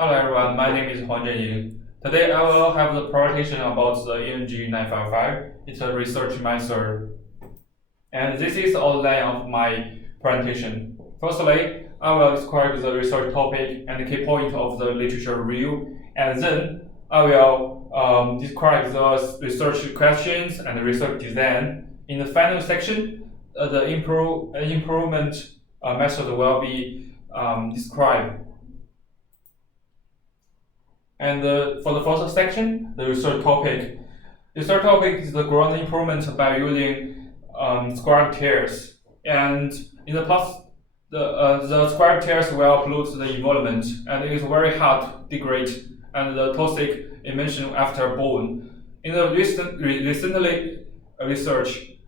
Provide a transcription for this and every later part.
Hello everyone, my name is Huang Zhenying. Today I will have the presentation about the ENGG 955. It's a research method. And this is the outline of my presentation. Firstly, I will describe the research topic and the key point of the literature review, and then I will describe the research questions and the research design. In the final section, the improvement method will be described. And for the first section, the research topic. Research topic is the ground improvement by using square tiers. And in the past, the square tiers will pollute the environment, and it is very hard to degrade and the toxic emission after burn. In the recently research,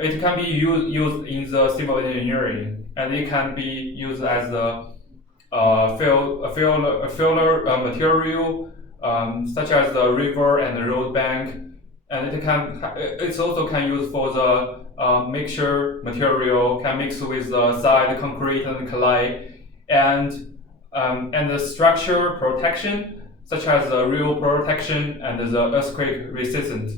it can be used in the civil engineering, and it can be used as the filler material, such as the river and the road bank, and it also can use for the mixture material, can mix with the side concrete and clay, and the structure protection, such as the rail protection and the earthquake resistant.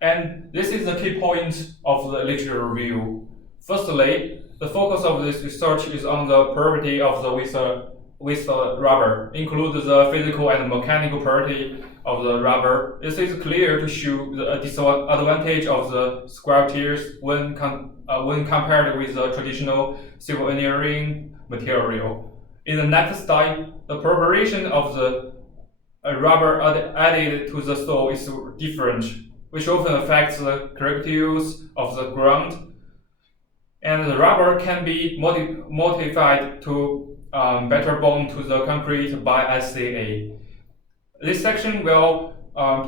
And this is the key point of the literature review. Firstly, the focus of this research is on the property of the with rubber, include the physical and mechanical property of the rubber. This is clear to show the disadvantage of the square tiers when compared with the traditional civil engineering material. In the next slide, the preparation of the rubber added to the soil is different, which often affects the characteristics of the ground. And the rubber can be modified to better bond to the concrete by SCA. This section will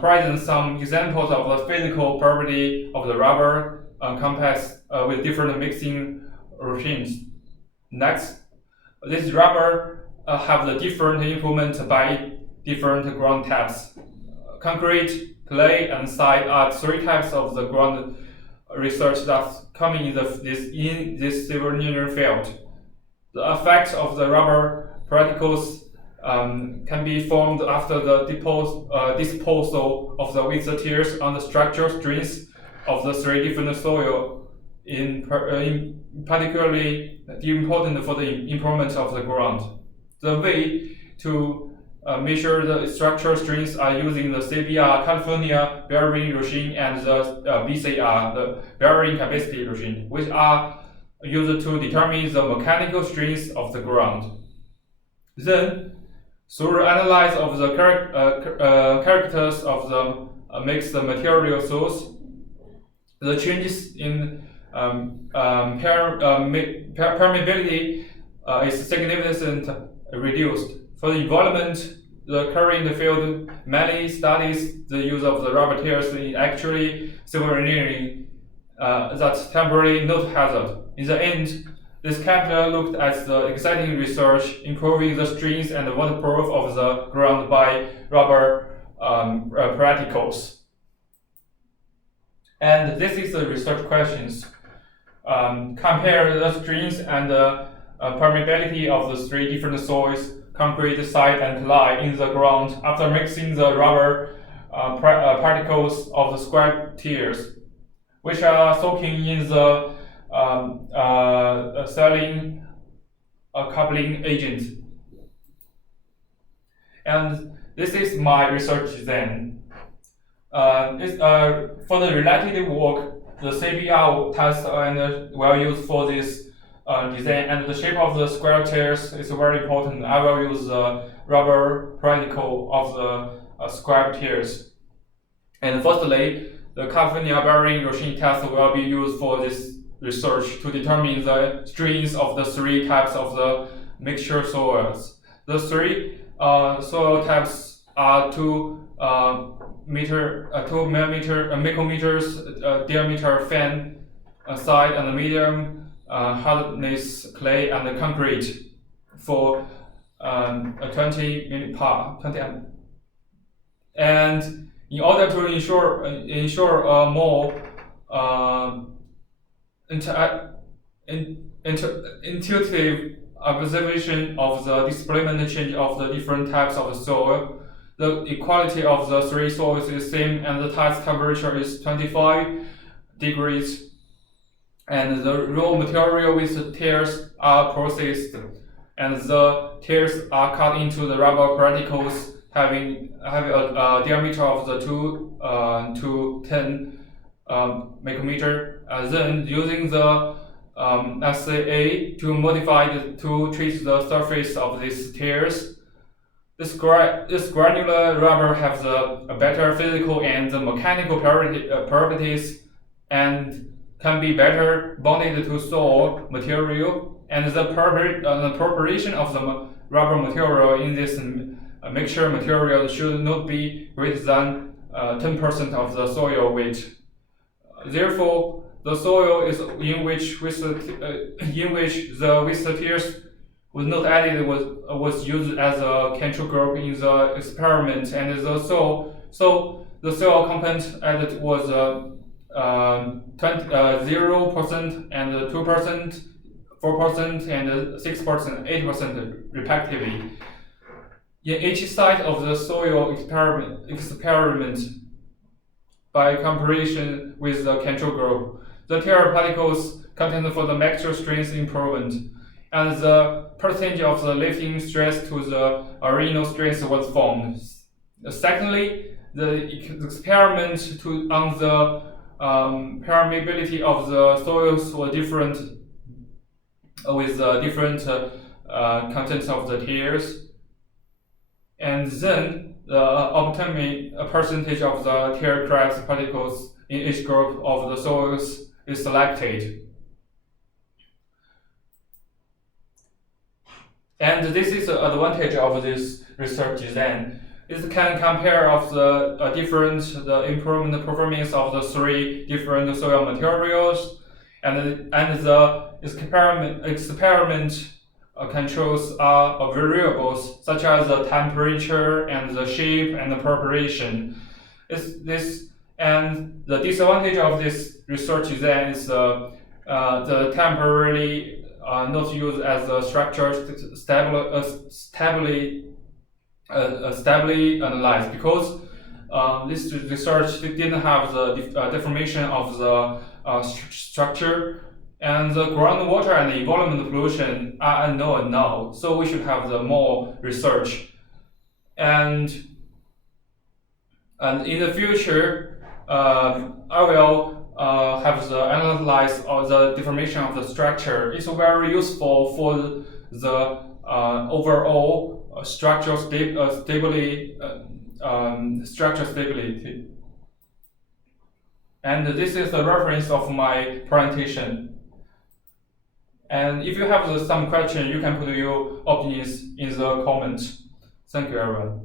present some examples of the physical property of the rubber complex with different mixing routines. Next, this rubber have the different improvement by different ground types. Concrete, clay, and side are three types of the ground research that's coming in this civil engineering field. The effects of the rubber particles can be formed after the disposal of the with the tiers on the structural strengths of the three different soil, in particularly important for the improvement of the ground. The way to measure the structural strengths are using the CBR, California bearing regime, and the BCR, the bearing capacity regime, which are used to determine the mechanical strengths of the ground. Then, through the analysis of the characters of the mixed material source, the changes in permeability is significantly reduced. For the environment, the current field mainly studies the use of the rubber tiers in actually civil engineering that's temporarily not hazard. In the end, this chapter looked at the exciting research improving the strength and waterproof of the ground by rubber particles. And this is the research questions. Compare the strength and permeability of the three different soils, concrete, side, and clay in the ground after mixing the rubber particles of the square tiers, which are soaking in the saline coupling agent. And this is my research design. For the related work, the CBR test and will use for this design, and the shape of the square tiers is very important. I will use the rubber particle of the square tiers. And firstly, the California bearing regime test will be used for this research to determine the strengths of the three types of the mixture soils. The three soil types are 2 micrometers diameter fan, side, and medium hardness clay and concrete for 20 minutes per 20 amp. And in order to ensure more intuitive observation of the displacement change of the different types of the soil. The equality of the three soils is same, and the test temperature is 25 degrees. And the raw material with the tears are processed, and the tears are cut into the rubber particles having a diameter of the 2 to 10 micrometer. Then using the SCA to modify to treat the surface of these tears. This granular rubber has a better physical and mechanical properties and can be better bonded to soil material, and the preparation of the rubber material in this mixture material should not be greater than 10% of the soil weight. Therefore, the soil is in which the tears was not added was used as a control group in the experiment, and the soil content added was 0% and 2%, 4% and 6%, 8% respectively. In each side of the soil experiment, by comparison with the control group, the tear particles content for the mixture strength improvement, and the percentage of the lifting stress to the original strength was found. Secondly, the experiment on the permeability of the soils were different with different contents of the tears, and then the obtained percentage of the tear cracks particles in each group of the soils is selected. And this is the advantage of this research design. It can compare of the the improvement performance of the three different soil materials, and the experiment controls are variables such as the temperature and the shape and the preparation. And the disadvantage of this research design is the temporarily not used as a structure stably analyzed, because this research didn't have the deformation of the structure, and the groundwater and the environment pollution are unknown now. So we should have the more research, and in the future, I will have the analysis of the deformation of the structure. It's very useful for the overall structural stability. And this is the reference of my presentation. And if you have some question, you can put your opinions in the comments. Thank you, everyone.